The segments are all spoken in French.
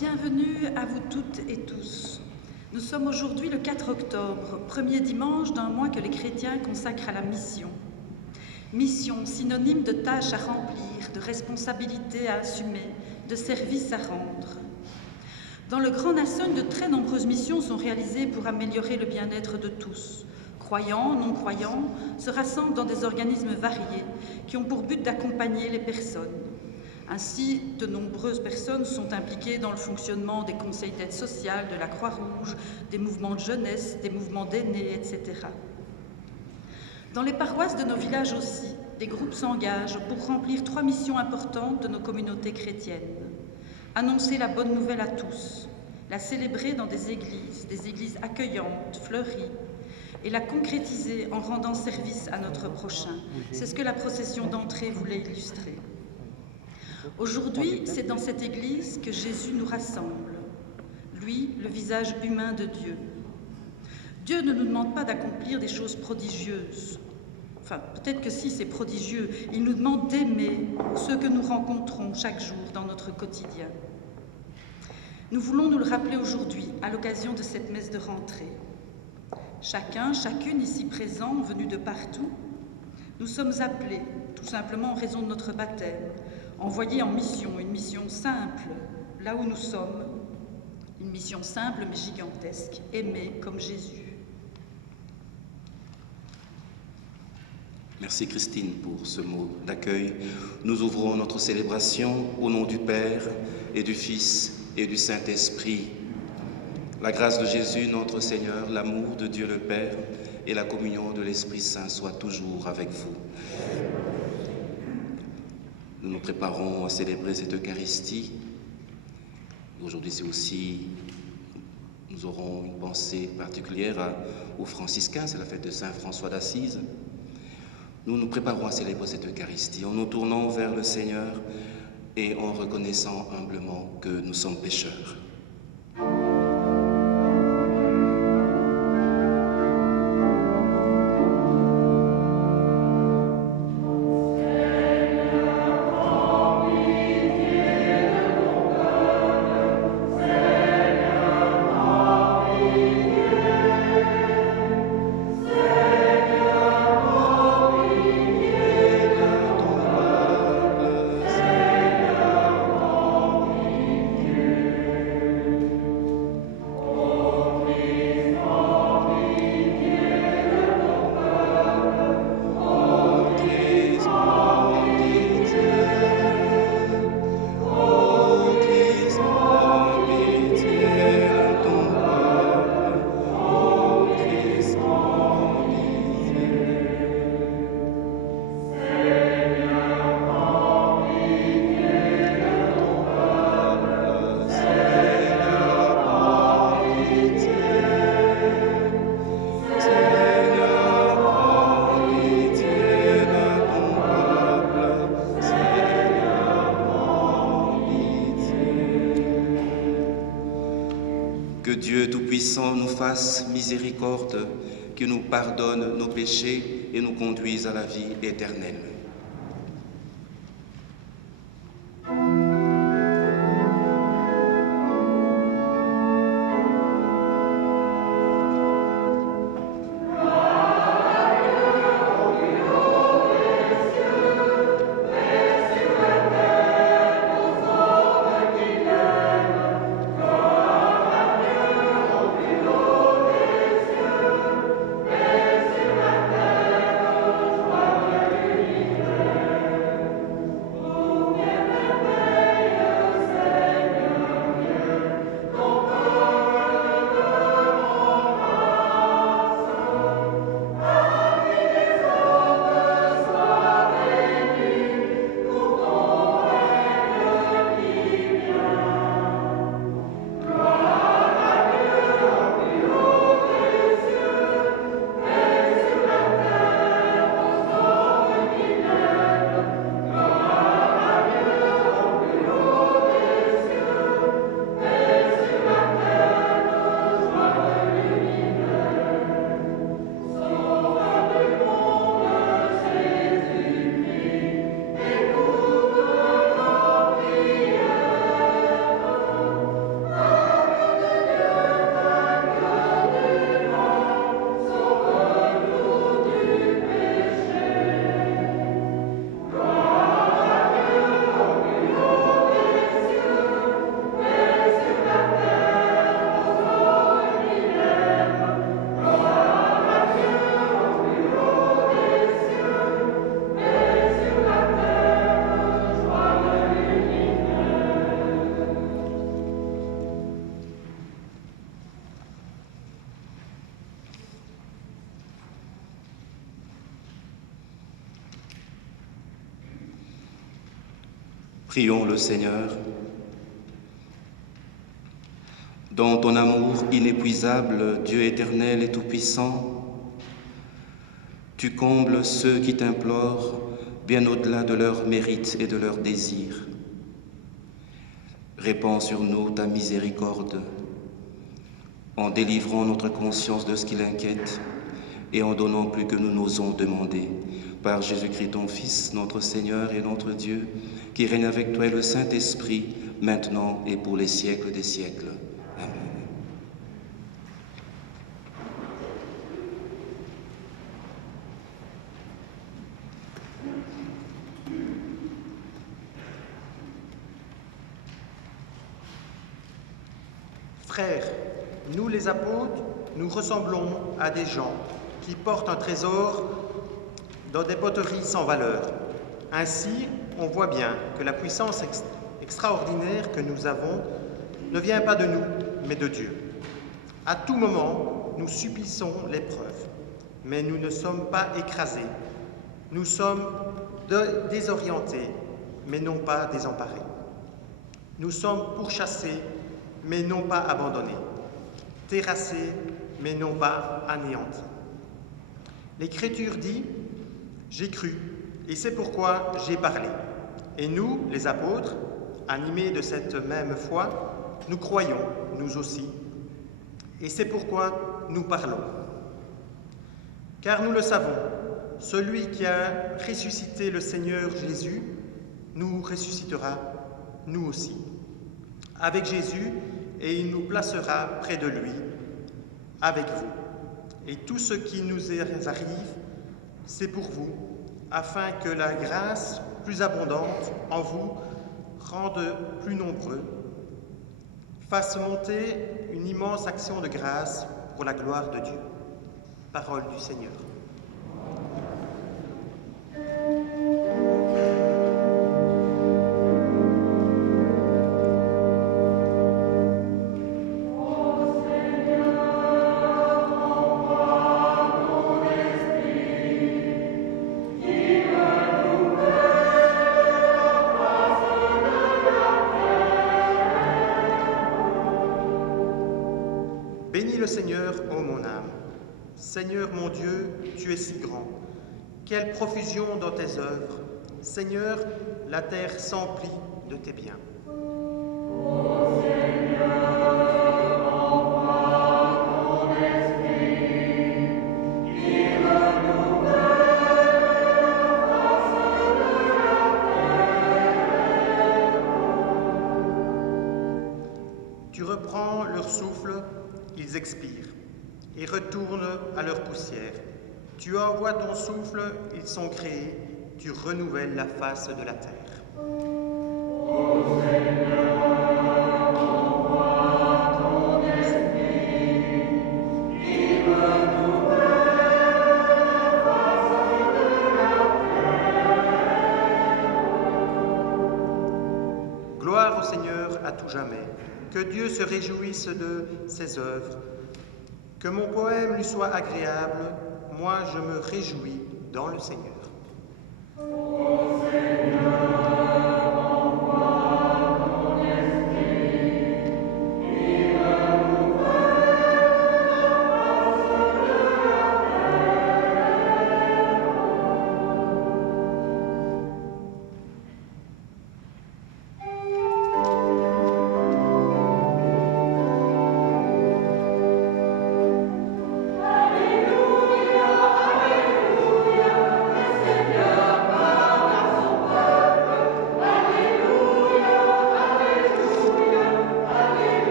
Bienvenue à vous toutes et tous. Nous sommes aujourd'hui le 4 octobre, premier dimanche d'un mois que les chrétiens consacrent à la mission. Mission, synonyme de tâches à remplir, de responsabilités à assumer, de services à rendre. Dans le Grand Nassogne, de très nombreuses missions sont réalisées pour améliorer le bien-être de tous. Croyants, non-croyants, se rassemblent dans des organismes variés qui ont pour but d'accompagner les personnes. Ainsi, de nombreuses personnes sont impliquées dans le fonctionnement des conseils d'aide sociale, de la Croix-Rouge, des mouvements de jeunesse, des mouvements d'aînés, etc. Dans les paroisses de nos villages aussi, des groupes s'engagent pour remplir 3 missions importantes de nos communautés chrétiennes. Annoncer la bonne nouvelle à tous, la célébrer dans des églises accueillantes, fleuries, et la concrétiser en rendant service à notre prochain. C'est ce que la procession d'entrée voulait illustrer. Aujourd'hui, c'est dans cette église que Jésus nous rassemble, lui, le visage humain de Dieu. Dieu ne nous demande pas d'accomplir des choses prodigieuses. Enfin, peut-être que si, c'est prodigieux. Il nous demande d'aimer ceux que nous rencontrons chaque jour dans notre quotidien. Nous voulons nous le rappeler aujourd'hui, à l'occasion de cette messe de rentrée. Chacun, chacune ici présent, venu de partout, nous sommes appelés, tout simplement en raison de notre baptême, envoyés en mission, une mission simple, là où nous sommes, une mission simple mais gigantesque, aimer comme Jésus. Merci Christine pour ce mot d'accueil. Nous ouvrons notre célébration au nom du Père et du Fils et du Saint-Esprit. La grâce de Jésus, notre Seigneur, l'amour de Dieu le Père et la communion de l'Esprit Saint soient toujours avec vous. Nous nous préparons à célébrer cette Eucharistie. Aujourd'hui, c'est aussi, nous aurons une pensée particulière aux franciscains, c'est la fête de Saint François d'Assise. Nous nous préparons à célébrer cette Eucharistie en nous tournant vers le Seigneur et en reconnaissant humblement que nous sommes pécheurs. Que Dieu Tout-Puissant nous fasse miséricorde, qu'il nous pardonne nos péchés et nous conduise à la vie éternelle. Prions le Seigneur. Dans ton amour inépuisable, Dieu éternel et tout-puissant, tu combles ceux qui t'implorent bien au-delà de leurs mérites et de leurs désirs. Répands sur nous ta miséricorde, en délivrant notre conscience de ce qui l'inquiète et en donnant plus que nous n'osons demander. Par Jésus-Christ, ton Fils, notre Seigneur et notre Dieu, qui règne avec toi et le Saint-Esprit, maintenant et pour les siècles des siècles. Amen. Frères, nous les apôtres, nous ressemblons à des gens qui portent un trésor dans des poteries sans valeur. Ainsi, on voit bien que la puissance extraordinaire que nous avons ne vient pas de nous, mais de Dieu. À tout moment, nous subissons l'épreuve, mais nous ne sommes pas écrasés. Nous sommes désorientés, mais non pas désemparés. Nous sommes pourchassés, mais non pas abandonnés. Terrassés, mais non pas anéantis. L'Écriture dit « J'ai cru, et c'est pourquoi j'ai parlé ». Et nous, les apôtres, animés de cette même foi, nous croyons, nous aussi, et c'est pourquoi nous parlons. Car nous le savons, celui qui a ressuscité le Seigneur Jésus nous ressuscitera, nous aussi, avec Jésus, et il nous placera près de lui, avec vous. Et tout ce qui nous arrive, c'est pour vous, afin que la grâce plus abondante en vous rende plus nombreux, fasse monter une immense action de grâce pour la gloire de Dieu. Parole du Seigneur. Bénis le Seigneur, ô mon âme. Seigneur mon Dieu, tu es si grand. Quelle profusion dans tes œuvres. Seigneur, la terre s'emplit de tes biens. Ô Seigneur, envoie ton esprit, qui renouvelle la face de la terre. Tu reprends leur souffle, ils expirent et retournent à leur poussière. Tu envoies ton souffle, ils sont créés, tu renouvelles la face de la terre. Ô Seigneur, envoie ton esprit, qui renouvelle la face de la terre. Gloire au Seigneur à tout jamais. Que Dieu se réjouisse de ses œuvres. Que mon poème lui soit agréable, moi je me réjouis dans le Seigneur. Ô Seigneur, envoie ton esprit, qui renouvelle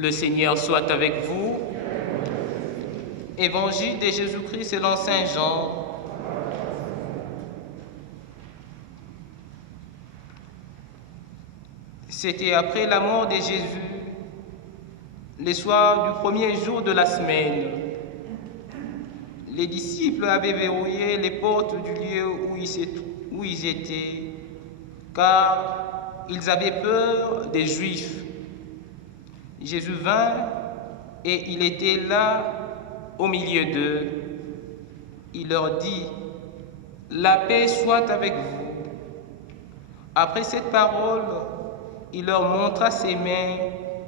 Le Seigneur soit avec vous. Évangile de Jésus-Christ selon Saint Jean. C'était après la mort de Jésus, le soir du premier jour de la semaine. Les disciples avaient verrouillé les portes du lieu où ils étaient, car ils avaient peur des Juifs. Jésus vint et il était là au milieu d'eux. il leur dit, « La paix soit avec vous. » Après cette parole, il leur montra ses mains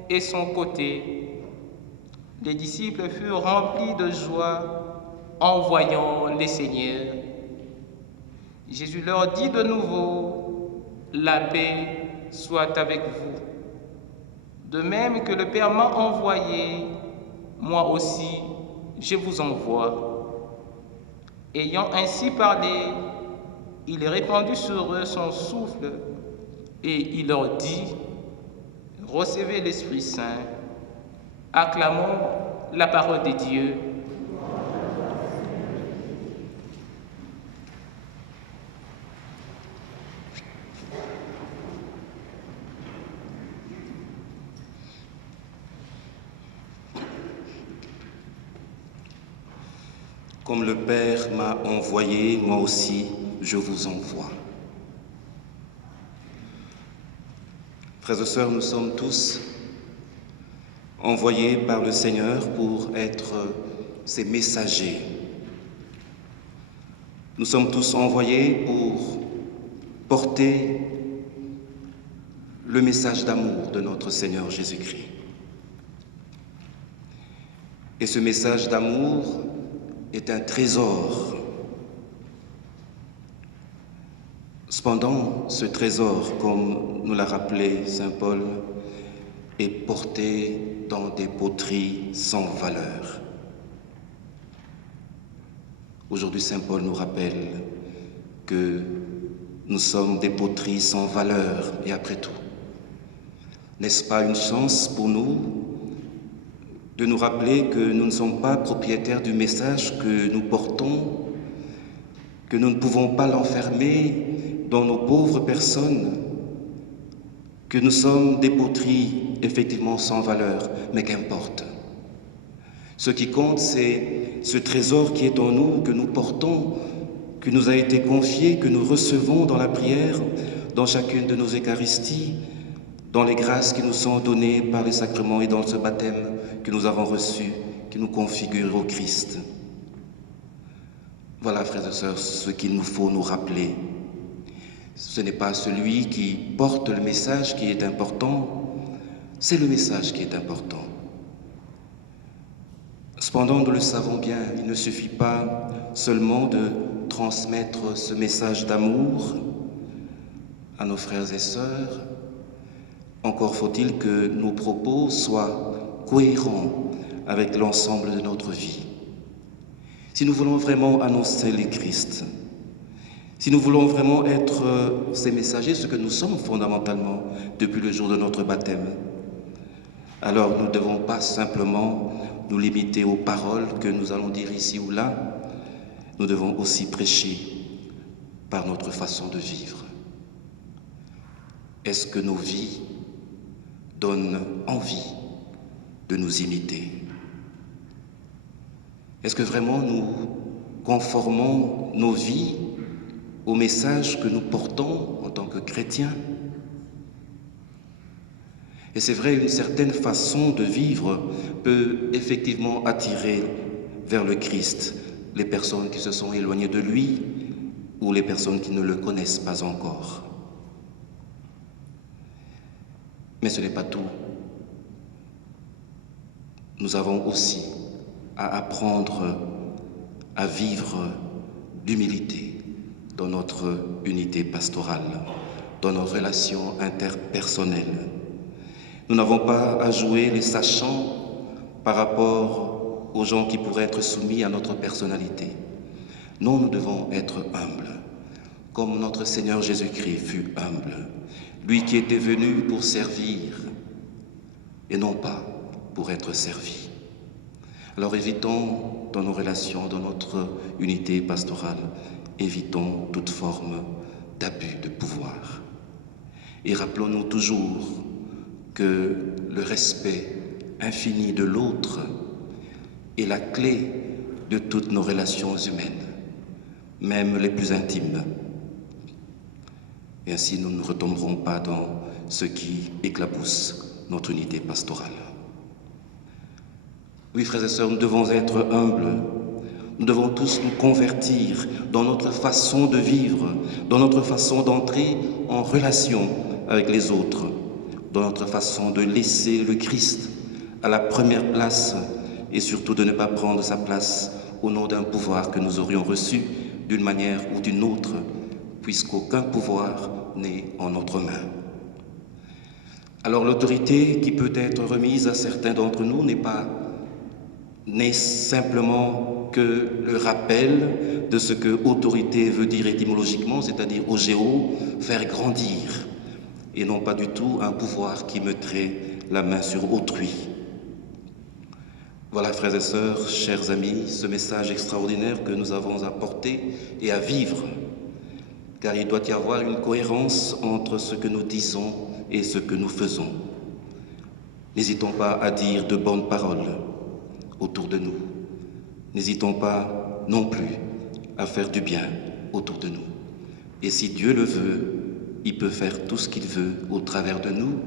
et son côté. Les disciples furent remplis de joie en voyant les Seigneurs. Jésus leur dit de nouveau, « La paix soit avec vous. De même que le Père m'a envoyé, moi aussi je vous envoie. » Ayant ainsi parlé, il répandit sur eux son souffle et il leur dit, « Recevez l'Esprit Saint. » Acclamons la parole de Dieu. Comme le Père m'a envoyé, moi aussi je vous envoie. Frères et sœurs, nous sommes tous envoyés par le Seigneur pour être ses messagers. Nous sommes tous envoyés pour porter le message d'amour de notre Seigneur Jésus-Christ. Et ce message d'amour est un trésor. Cependant, ce trésor, comme nous l'a rappelé saint Paul, est porté dans des poteries sans valeur. Aujourd'hui, saint Paul nous rappelle que nous sommes des poteries sans valeur. Et après tout, n'est-ce pas une chance pour nous de nous rappeler que nous ne sommes pas propriétaires du message que nous portons, que nous ne pouvons pas l'enfermer dans nos pauvres personnes, que nous sommes des poteries effectivement sans valeur, mais qu'importe. Ce qui compte, c'est ce trésor qui est en nous, que nous portons, qui nous a été confié, que nous recevons dans la prière, dans chacune de nos Eucharisties, dans les grâces qui nous sont données par les sacrements et dans ce baptême que nous avons reçu, qui nous configure au Christ. Voilà, frères et sœurs, ce qu'il nous faut nous rappeler. Ce n'est pas celui qui porte le message qui est important, c'est le message qui est important. Cependant, nous le savons bien, il ne suffit pas seulement de transmettre ce message d'amour à nos frères et sœurs. Encore faut-il que nos propos soient cohérents avec l'ensemble de notre vie. Si nous voulons vraiment annoncer le Christ, si nous voulons vraiment être ces messagers, ce que nous sommes fondamentalement depuis le jour de notre baptême, alors nous ne devons pas simplement nous limiter aux paroles que nous allons dire ici ou là, nous devons aussi prêcher par notre façon de vivre. Est-ce que nos vies donnent envie de nous imiter? Est-ce que vraiment nous conformons nos vies au message que nous portons en tant que chrétiens? Et c'est vrai, une certaine façon de vivre peut effectivement attirer vers le Christ les personnes qui se sont éloignées de lui ou les personnes qui ne le connaissent pas encore. Mais ce n'est pas tout. Nous avons aussi à apprendre à vivre d'humilité dans notre unité pastorale, dans nos relations interpersonnelles. Nous n'avons pas à jouer les sachants par rapport aux gens qui pourraient être soumis à notre personnalité. Non, nous devons être humbles, comme notre Seigneur Jésus-Christ fut humble, lui qui était venu pour servir et non pas pour être servi. Alors évitons dans nos relations, dans notre unité pastorale, évitons toute forme d'abus de pouvoir. Et rappelons-nous toujours que le respect infini de l'autre est la clé de toutes nos relations humaines, même les plus intimes. Et ainsi nous ne retomberons pas dans ce qui éclabousse notre unité pastorale. Oui, frères et sœurs, nous devons être humbles, Nous devons tous nous convertir dans notre façon de vivre, dans notre façon d'entrer en relation avec les autres, dans notre façon de laisser le Christ à la première place et surtout de ne pas prendre sa place au nom d'un pouvoir que nous aurions reçu d'une manière ou d'une autre, puisqu'aucun pouvoir n'est en notre main. Alors l'autorité qui peut être remise à certains d'entre nous n'est simplement que le rappel de ce que autorité veut dire étymologiquement, c'est-à-dire ogéo, faire grandir, et non pas du tout un pouvoir qui mettrait la main sur autrui. Voilà, frères et sœurs, chers amis, ce message extraordinaire que nous avons à porter et à vivre, car il doit y avoir une cohérence entre ce que nous disons et ce que nous faisons. N'hésitons pas à dire de bonnes paroles autour de nous. N'hésitons pas non plus à faire du bien autour de nous. Et si Dieu le veut, il peut faire tout ce qu'il veut au travers de nous,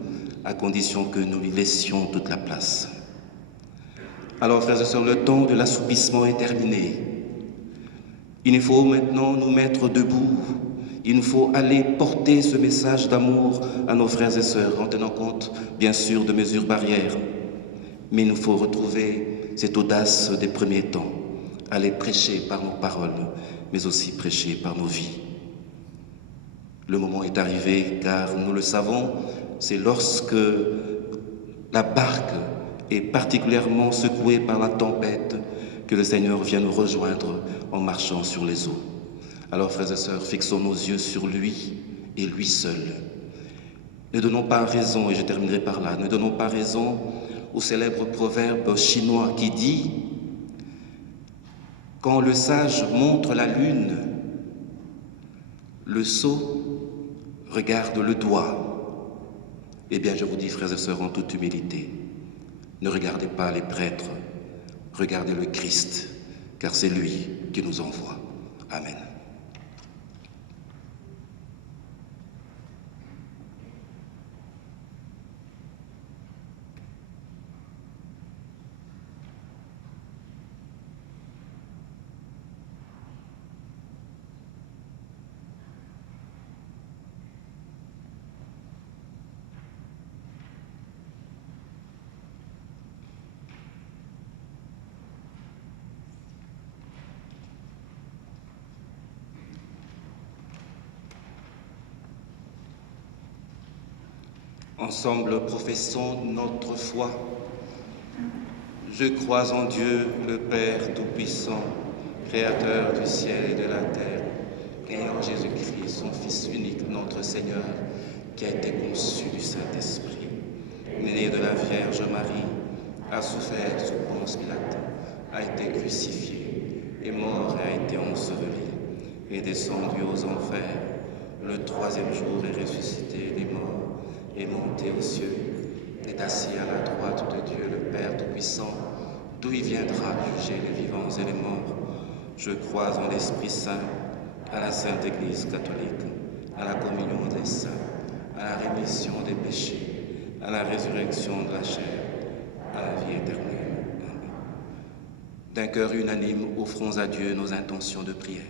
à condition que nous lui laissions toute la place. Alors, frères et sœurs, le temps de l'assoupissement est terminé. Il nous faut maintenant nous mettre debout. Il nous faut aller porter ce message d'amour à nos frères et sœurs, en tenant compte, bien sûr, de mesures barrières. Mais il nous faut retrouver cette audace des premiers temps, aller prêcher par nos paroles, mais aussi prêcher par nos vies. Le moment est arrivé, car nous le savons, c'est lorsque la barque est particulièrement secouée par la tempête que le Seigneur vient nous rejoindre en marchant sur les eaux. Alors, frères et sœurs, fixons nos yeux sur lui et lui seul. Ne donnons pas raison, et je terminerai par là, ne donnons pas raison au célèbre proverbe chinois qui dit « Quand le sage montre la lune, le sot regarde le doigt. » Eh bien, je vous dis, frères et sœurs, en toute humilité, ne regardez pas les prêtres, regardez le Christ, car c'est lui qui nous envoie. Amen. Ensemble, professons notre foi. Je crois en Dieu, le Père Tout-Puissant, Créateur du ciel et de la terre, et en Jésus-Christ, son Fils unique, notre Seigneur, qui a été conçu du Saint-Esprit, né de la Vierge Marie, a souffert sous Ponce Pilate, a été crucifié, est mort et a été enseveli, est descendu aux enfers, le troisième jour est ressuscité des morts, est monté aux cieux, est assis à la droite de Dieu le Père Tout-Puissant, d'où il viendra juger les vivants et les morts. Je crois en l'Esprit Saint, à la Sainte Église catholique, à la communion des saints, à la rémission des péchés, à la résurrection de la chair, à la vie éternelle. Amen. D'un cœur unanime, offrons à Dieu nos intentions de prière.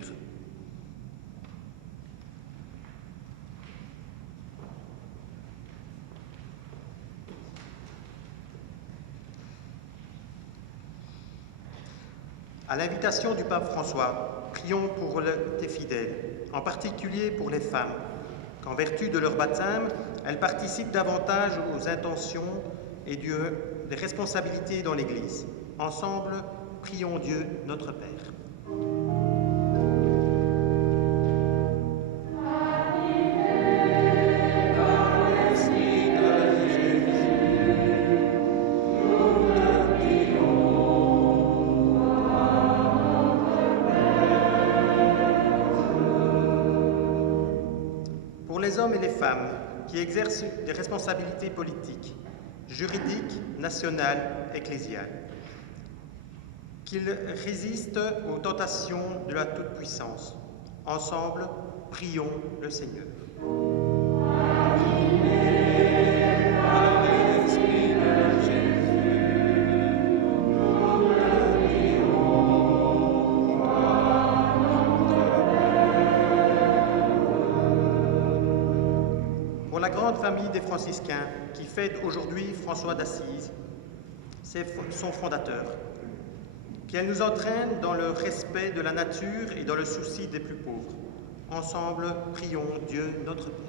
À l'invitation du pape François, prions pour tes fidèles, en particulier pour les femmes, qu'en vertu de leur baptême, elles participent davantage aux intentions et des responsabilités dans l'Église. Ensemble, prions Dieu, notre Père. Les hommes et les femmes qui exercent des responsabilités politiques, juridiques, nationales, ecclésiales, qu'ils résistent aux tentations de la toute-puissance. Ensemble, prions le Seigneur. la grande famille des franciscains qui fête aujourd'hui François d'Assise, c'est son fondateur. Qu'elle nous entraîne dans le respect de la nature et dans le souci des plus pauvres. Ensemble, prions Dieu notre Père.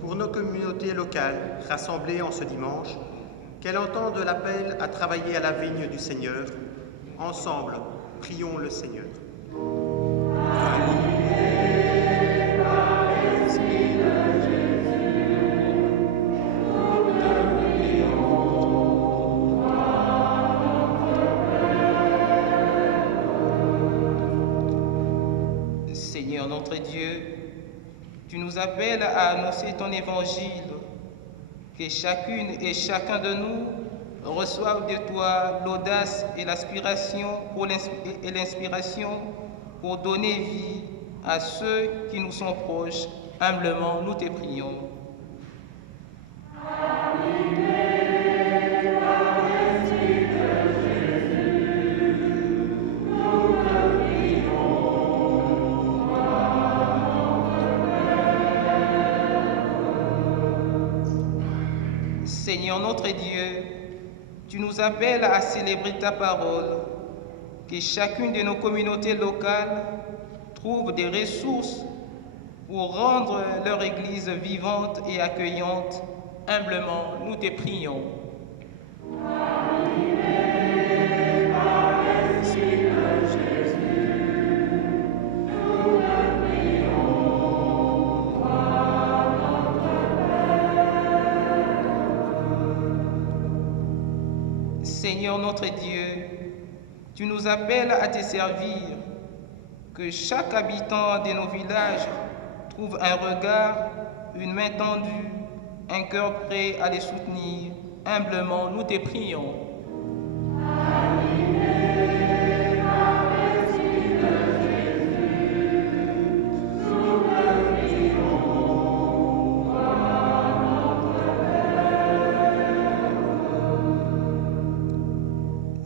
Pour nos communautés locales rassemblées en ce dimanche, qu'elle entende l'appel à travailler à la vigne du Seigneur. Ensemble, prions le Seigneur. Seigneur notre Dieu, tu nous appelles à annoncer ton évangile, que chacune et chacun de nous reçoive de toi l'audace et l'inspiration pour donner vie à ceux qui nous sont proches. Humblement, nous te prions. Seigneur notre Dieu, tu nous appelles à célébrer ta parole, que chacune de nos communautés locales trouve des ressources pour rendre leur Église vivante et accueillante. Humblement, nous te prions. Seigneur notre Dieu, tu nous appelles à te servir, que chaque habitant de nos villages trouve un regard, une main tendue, un cœur prêt à les soutenir. Humblement, nous te prions.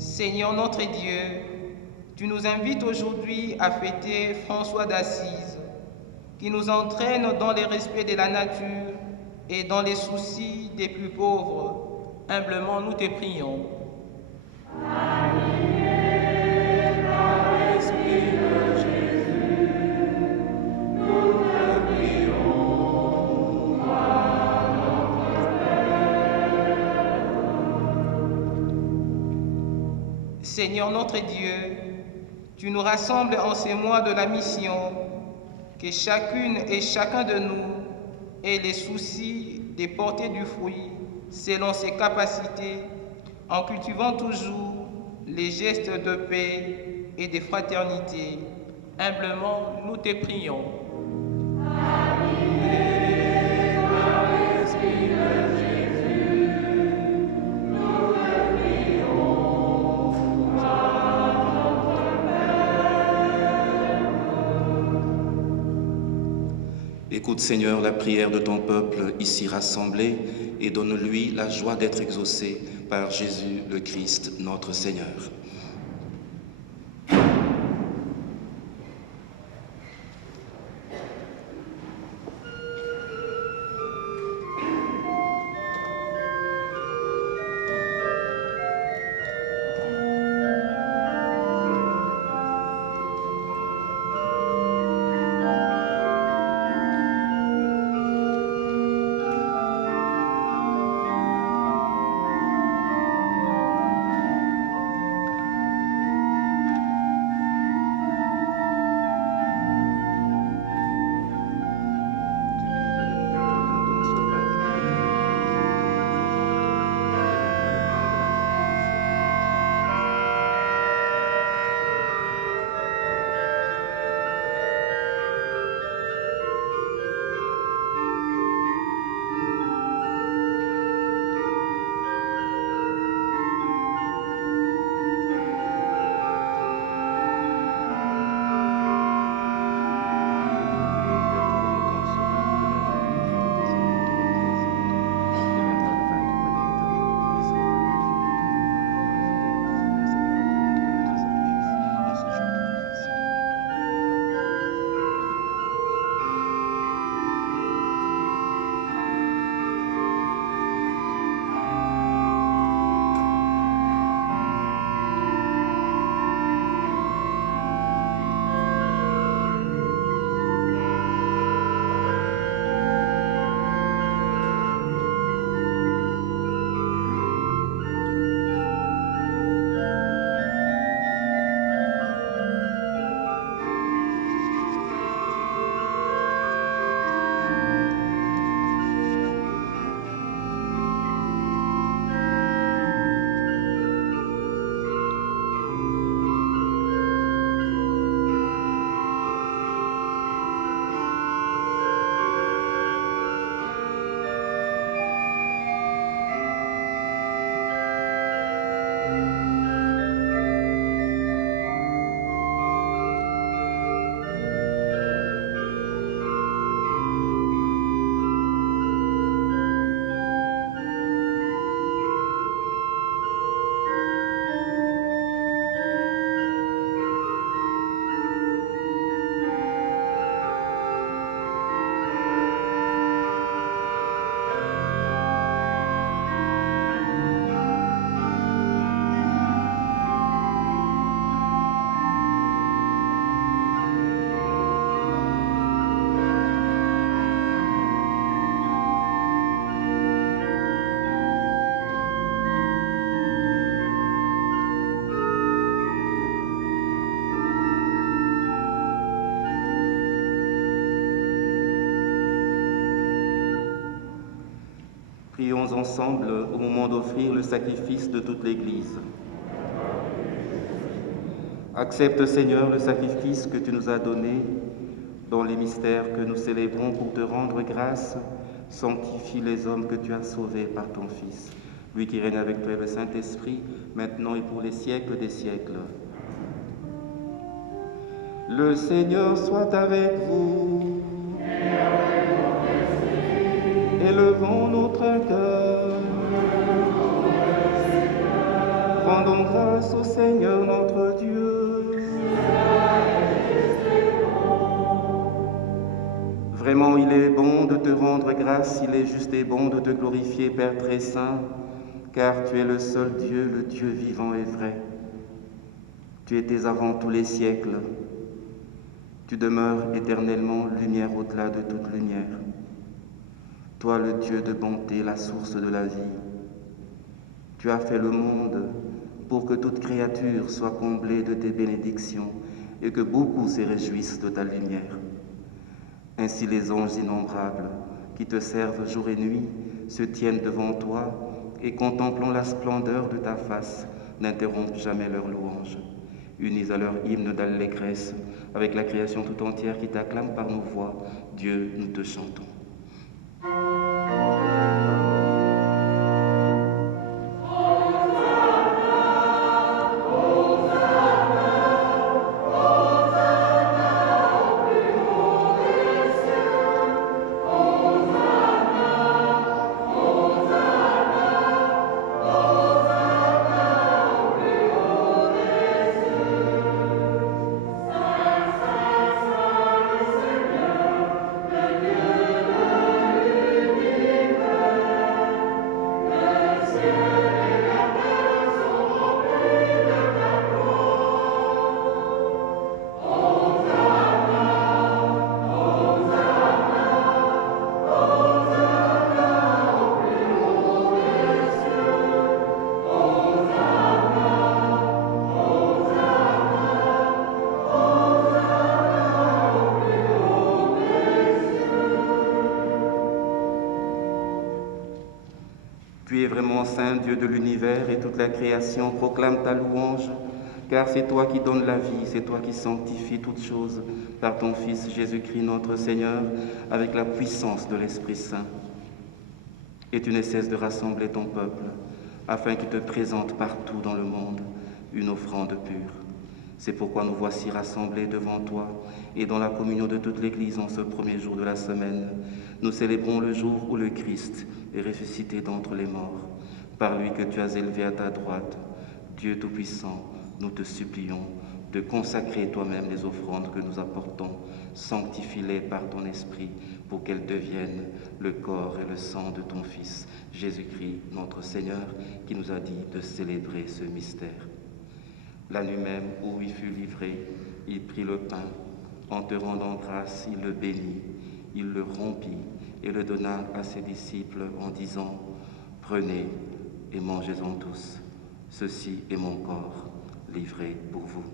Seigneur notre Dieu, tu nous invites aujourd'hui à fêter François d'Assise, qui nous entraîne dans le respect de la nature et dans les soucis des plus pauvres. Humblement, nous te prions. Seigneur notre Dieu, tu nous rassembles en ces mois de la mission, que chacune et chacun de nous ait les soucis de porter du fruit selon ses capacités, en cultivant toujours les gestes de paix et de fraternité. Humblement, nous te prions. Écoute, Seigneur, la prière de ton peuple ici rassemblé et donne-lui la joie d'être exaucé par Jésus le Christ, notre Seigneur. Prions ensemble au moment d'offrir le sacrifice de toute l'Église. Accepte, Seigneur, le sacrifice que tu nous as donné dans les mystères que nous célébrons pour te rendre grâce. Sanctifie les hommes que tu as sauvés par ton Fils, lui qui règne avec toi et le Saint-Esprit, maintenant et pour les siècles des siècles. Le Seigneur soit avec vous. Élevons notre cœur. Rendons grâce au Seigneur notre Dieu. Vraiment, il est bon de te rendre grâce, il est juste et bon de te glorifier, Père très saint, car tu es le seul Dieu, le Dieu vivant et vrai. Tu étais avant tous les siècles. Tu demeures éternellement lumière au-delà de toute lumière. Toi, le Dieu de bonté, la source de la vie. Tu as fait le monde pour que toute créature soit comblée de tes bénédictions et que beaucoup se réjouissent de ta lumière. Ainsi les anges innombrables qui te servent jour et nuit se tiennent devant toi et contemplant la splendeur de ta face n'interrompent jamais leur louange. Unis à leur hymne d'allégresse avec la création tout entière qui t'acclame par nos voix, Dieu, nous te chantons. Tu es vraiment saint, Dieu de l'univers, et toute la création proclame ta louange, car c'est toi qui donnes la vie, c'est toi qui sanctifies toutes choses par ton Fils Jésus-Christ notre Seigneur, avec la puissance de l'Esprit Saint. Et tu ne cesses de rassembler ton peuple, afin qu'il te présente partout dans le monde une offrande pure. C'est pourquoi nous voici rassemblés devant toi, et dans la communion de toute l'Église en ce premier jour de la semaine, nous célébrons le jour où le Christ est ressuscité d'entre les morts, par lui que tu as élevé à ta droite. Dieu Tout-Puissant, nous te supplions de consacrer toi-même les offrandes que nous apportons, sanctifie-les par ton Esprit, pour qu'elles deviennent le corps et le sang de ton Fils, Jésus-Christ, notre Seigneur, qui nous a dit de célébrer ce mystère. La nuit même où il fut livré, il prit le pain. En te rendant grâce, il le bénit, il le rompit et le donna à ses disciples en disant « Prenez et mangez-en tous. Ceci est mon corps livré pour vous. »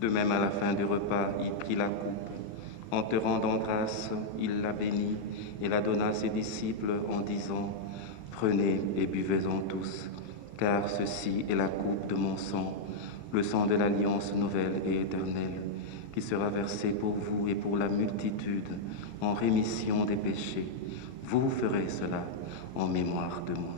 De même, à la fin du repas, il prit la coupe. En te rendant grâce, il la bénit et la donna à ses disciples en disant « Prenez et buvez-en tous, car ceci est la coupe de mon sang, le sang de l'alliance nouvelle et éternelle, qui sera versé pour vous et pour la multitude en rémission des péchés. Vous ferez cela en mémoire de moi. »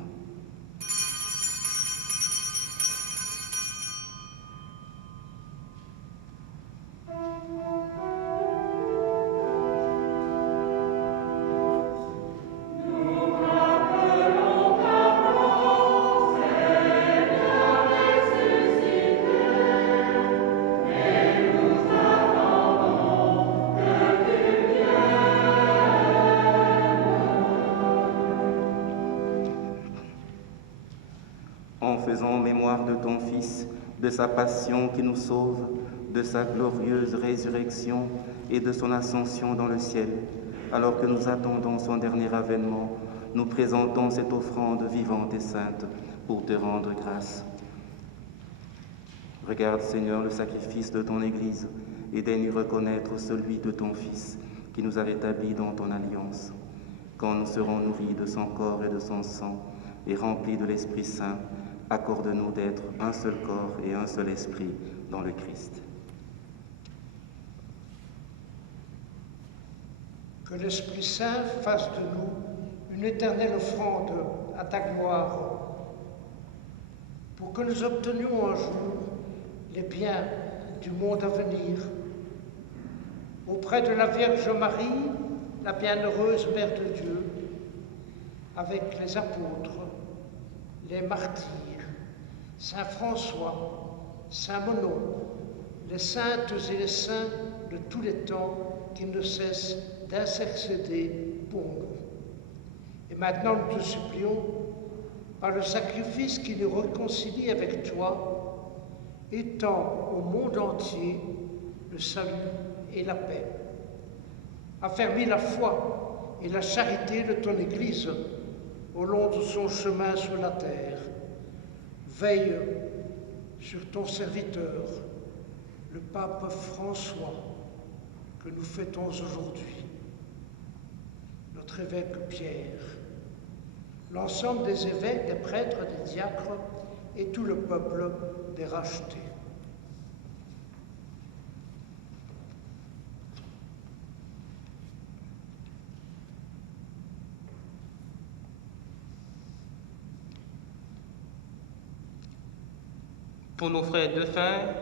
En faisant mémoire de ton Fils, de sa passion qui nous sauve, de sa glorieuse résurrection et de son ascension dans le ciel. Alors que nous attendons son dernier avènement, nous présentons cette offrande vivante et sainte pour te rendre grâce. Regarde, Seigneur, le sacrifice de ton Église et daigne reconnaître celui de ton Fils qui nous a rétablis dans ton alliance. Quand nous serons nourris de son corps et de son sang et remplis de l'Esprit Saint, accorde-nous d'être un seul corps et un seul esprit dans le Christ. Que l'Esprit Saint fasse de nous une éternelle offrande à ta gloire, pour que nous obtenions un jour les biens du monde à venir. Auprès de la Vierge Marie, la bienheureuse Mère de Dieu, avec les apôtres, les martyrs, Saint François, Saint Monon, les saintes et les saints de tous les temps qui ne cessent d'intercéder pour nous. Et maintenant, nous te supplions, par le sacrifice qui nous réconcilie avec toi, étends au monde entier le salut et la paix. Affermis la foi et la charité de ton Église au long de son chemin sur la terre. Veille sur ton serviteur, le pape François, que nous fêtons aujourd'hui, notre évêque Pierre, l'ensemble des évêques, des prêtres, des diacres et tout le peuple des rachetés. Pour nos frères défunts,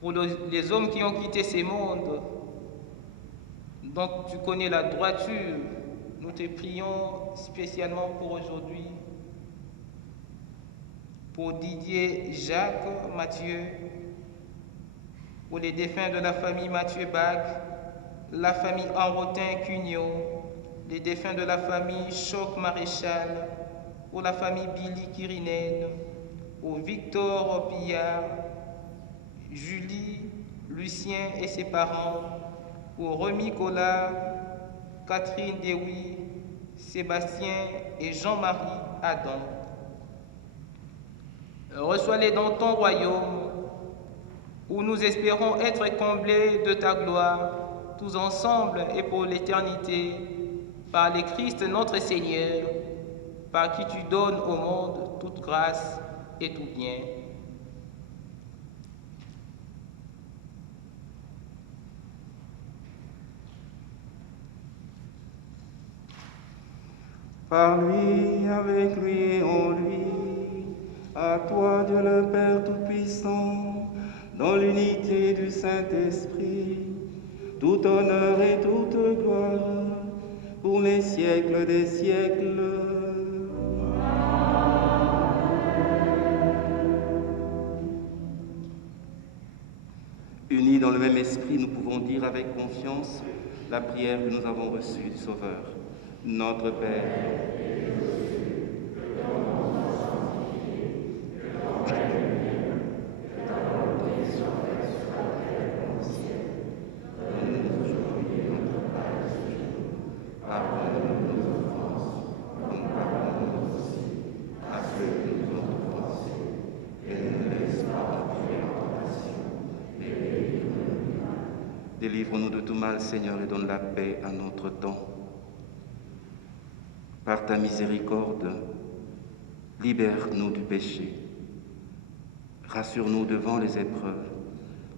pour les hommes qui ont quitté ces mondes, dont tu connais la droiture, nous te prions spécialement pour aujourd'hui, pour Didier, Jacques, Mathieu, pour les défunts de la famille Mathieu Bach, la famille Henrotin-Cugnot, les défunts de la famille Choc-Maréchal, pour la famille Billy Kirinen, pour Victor Pillard, Julie, Lucien et ses parents, pour Remy Collard, Catherine Dewi, Sébastien et Jean-Marie Adam. Reçois-les dans ton royaume, où nous espérons être comblés de ta gloire, tous ensemble et pour l'éternité, par le Christ notre Seigneur, par qui tu donnes au monde toute grâce et tout bien. Par lui, avec lui et en lui, à toi Dieu le Père Tout-Puissant, dans l'unité du Saint-Esprit, tout honneur et toute gloire, pour les siècles des siècles. Unis dans le même esprit, nous pouvons dire avec confiance la prière que nous avons reçue du Sauveur. Notre Père, délivre-nous de tout mal, Seigneur, et donne la paix à notre temps. Par ta miséricorde, libère-nous du péché. Rassure-nous devant les épreuves,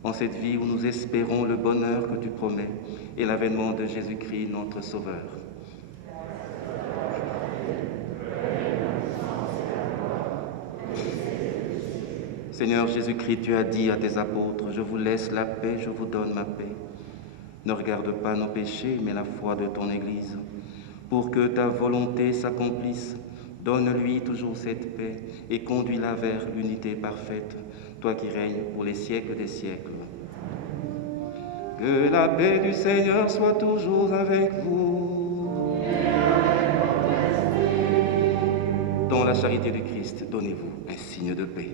en cette vie où nous espérons le bonheur que tu promets et l'avènement de Jésus-Christ, notre Sauveur. Seigneur Jésus-Christ, tu as dit à tes apôtres, « Je vous laisse la paix, je vous donne ma paix. Ne regarde pas nos péchés, mais la foi de ton Église. Pour que ta volonté s'accomplisse, donne-lui toujours cette paix et conduis-la vers l'unité parfaite, toi qui règnes pour les siècles des siècles. Que la paix du Seigneur soit toujours avec vous. Dans la charité du Christ, donnez-vous un signe de paix.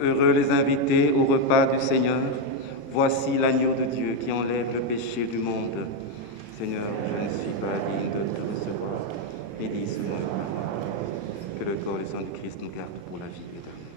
Heureux les invités au repas du Seigneur. Voici l'agneau de Dieu qui enlève le péché du monde. Seigneur, je ne suis pas digne de te recevoir, mais dis seulement une parole. Que le corps et le sang du Christ nous garde pour la vie éternelle.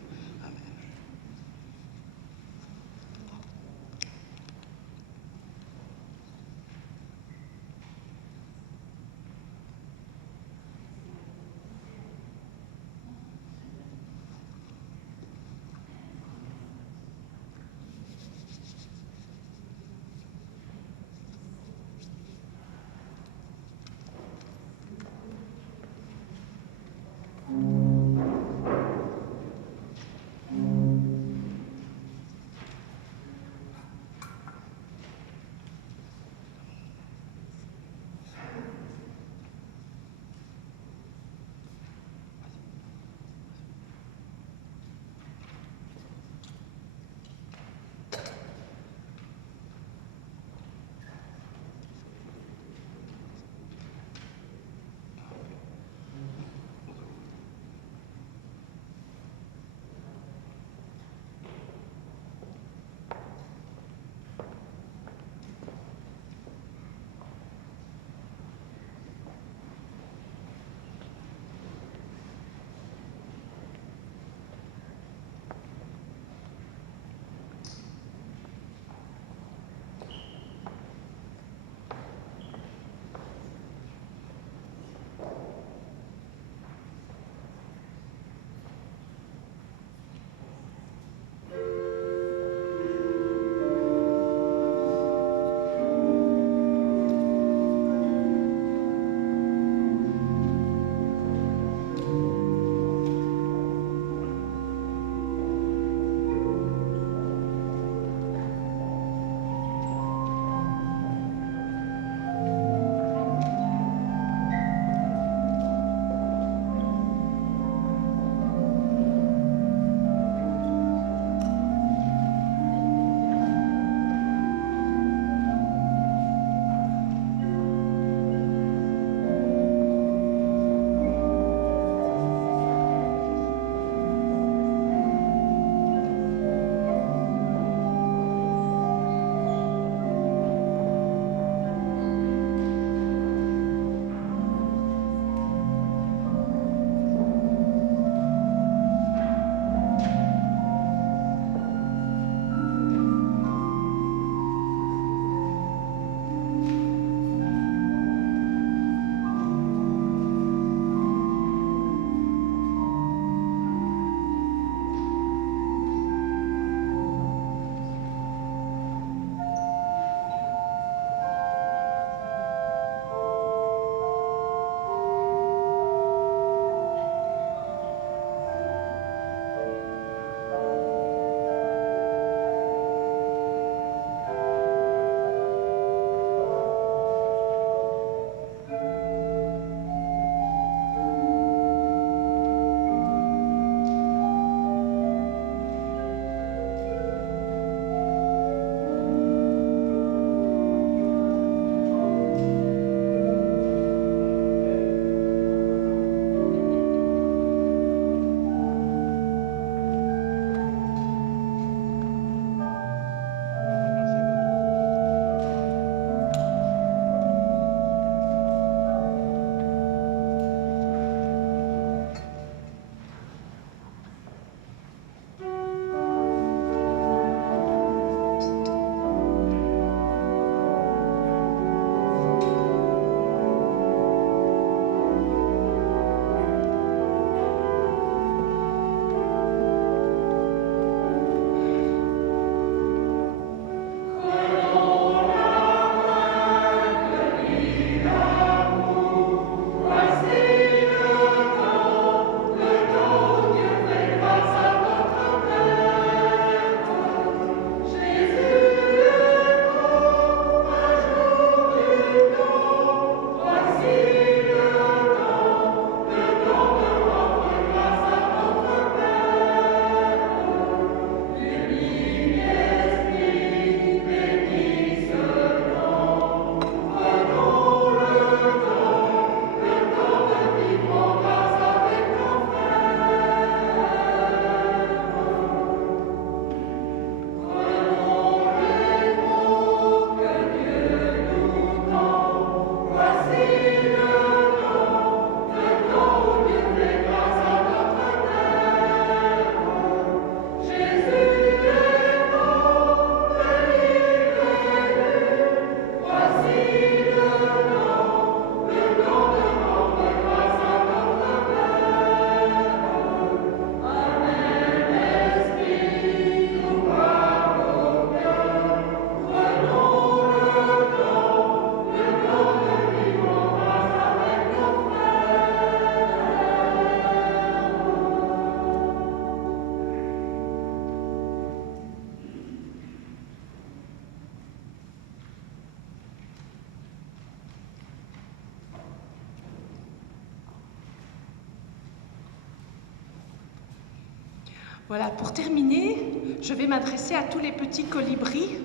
Voilà, pour terminer, je vais m'adresser à tous les petits colibris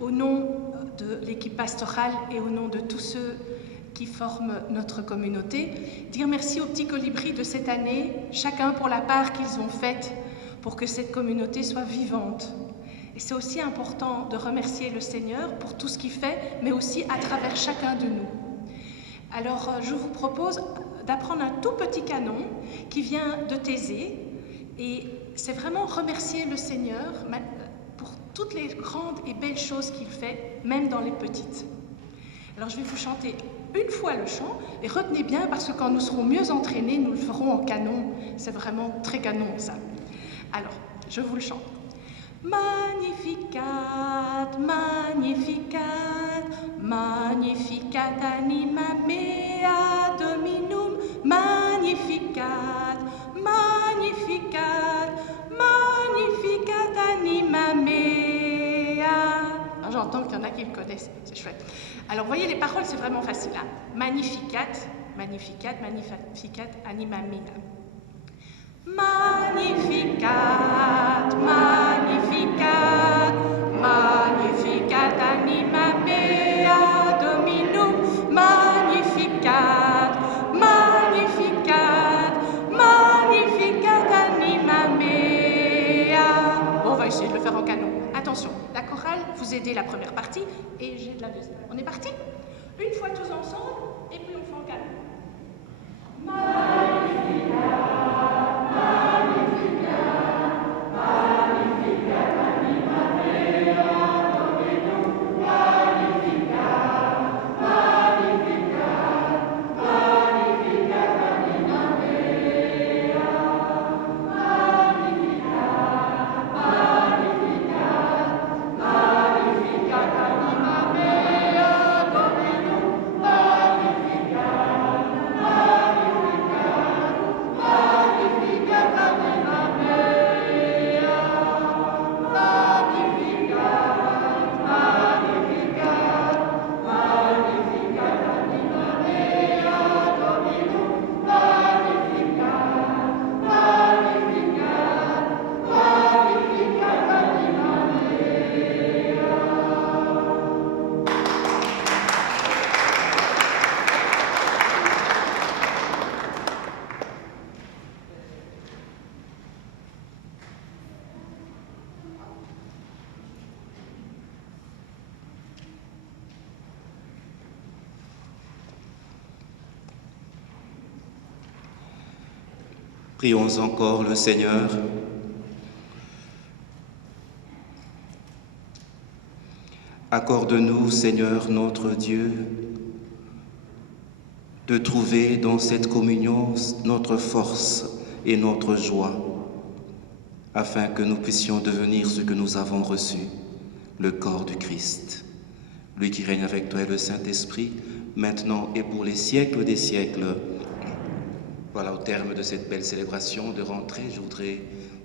au nom de l'équipe pastorale et au nom de tous ceux qui forment notre communauté. Dire merci aux petits colibris de cette année, chacun pour la part qu'ils ont faite pour que cette communauté soit vivante. Et c'est aussi important de remercier le Seigneur pour tout ce qu'il fait, mais aussi à travers chacun de nous. Alors, je vous propose d'apprendre un tout petit canon qui vient de Thésée, et c'est vraiment remercier le Seigneur pour toutes les grandes et belles choses qu'il fait, même dans les petites. Alors, je vais vous chanter une fois le chant, et retenez bien, parce que quand nous serons mieux entraînés, nous le ferons en canon. C'est vraiment très canon, ça. Alors, je vous le chante. Magnificat, Magnificat, Magnificat anima mea Dominum, Magnificat, Magnificat, Magnificat anima mea. J'entends qu'il y en a qui le connaissent, c'est chouette. Alors, voyez, les paroles, c'est vraiment facile. Hein. Magnificat, Magnificat, Magnificat anima mea. Magnificat, Magnificat, Magnificat anima mea Dominum, Magnificat, Magnificat, Magnificat anima mea. Bon, on va essayer de le faire en canon. Attention, la chorale, vous aidez la première partie et j'ai de la deuxième. On est parti? Une fois tous ensemble et puis on fait en canon. Magnificat. Prions encore le Seigneur. Accorde-nous, Seigneur notre Dieu, de trouver dans cette communion notre force et notre joie, afin que nous puissions devenir ce que nous avons reçu, le corps du Christ. Lui qui règne avec toi et le Saint-Esprit, maintenant et pour les siècles des siècles. Voilà, au terme de cette belle célébration de rentrée, je voudrais,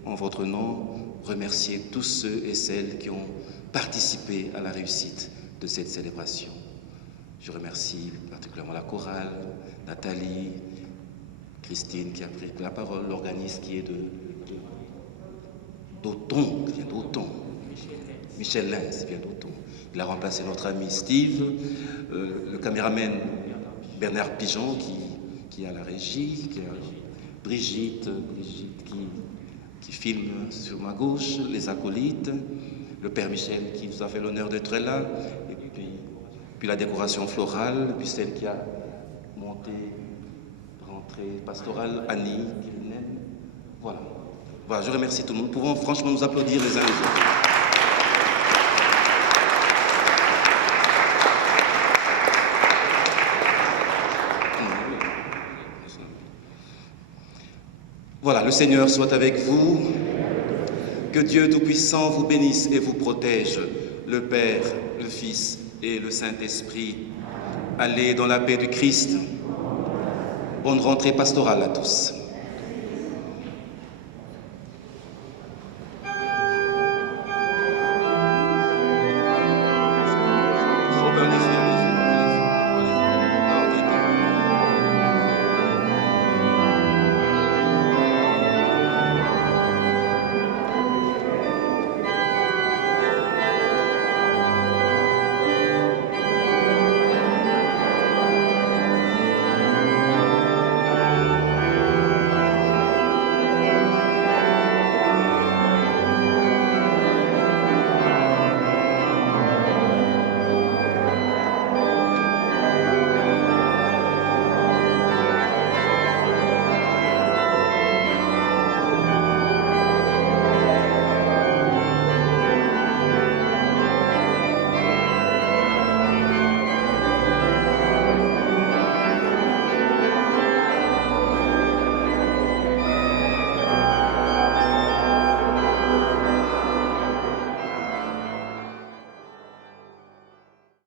en votre nom, remercier tous ceux et celles qui ont participé à la réussite de cette célébration. Je remercie particulièrement la chorale, Nathalie, Christine qui a pris la parole, l'organiste qui est d'Auton, qui vient d'Auton. Michel Lens vient d'Auton. Il a remplacé notre ami Steve, le caméraman Bernard Pigeon qui est à la régie, qui a Brigitte qui filme sur ma gauche, les acolytes, le Père Michel qui nous a fait l'honneur d'être là, et puis la décoration florale, puis celle qui a monté, rentrée pastorale, Annie, voilà. Voilà, je remercie tout le monde. Nous pouvons franchement nous applaudir les uns les autres. Voilà, le Seigneur soit avec vous, que Dieu Tout-Puissant vous bénisse et vous protège, le Père, le Fils et le Saint-Esprit. Allez dans la paix du Christ. Bonne rentrée pastorale à tous.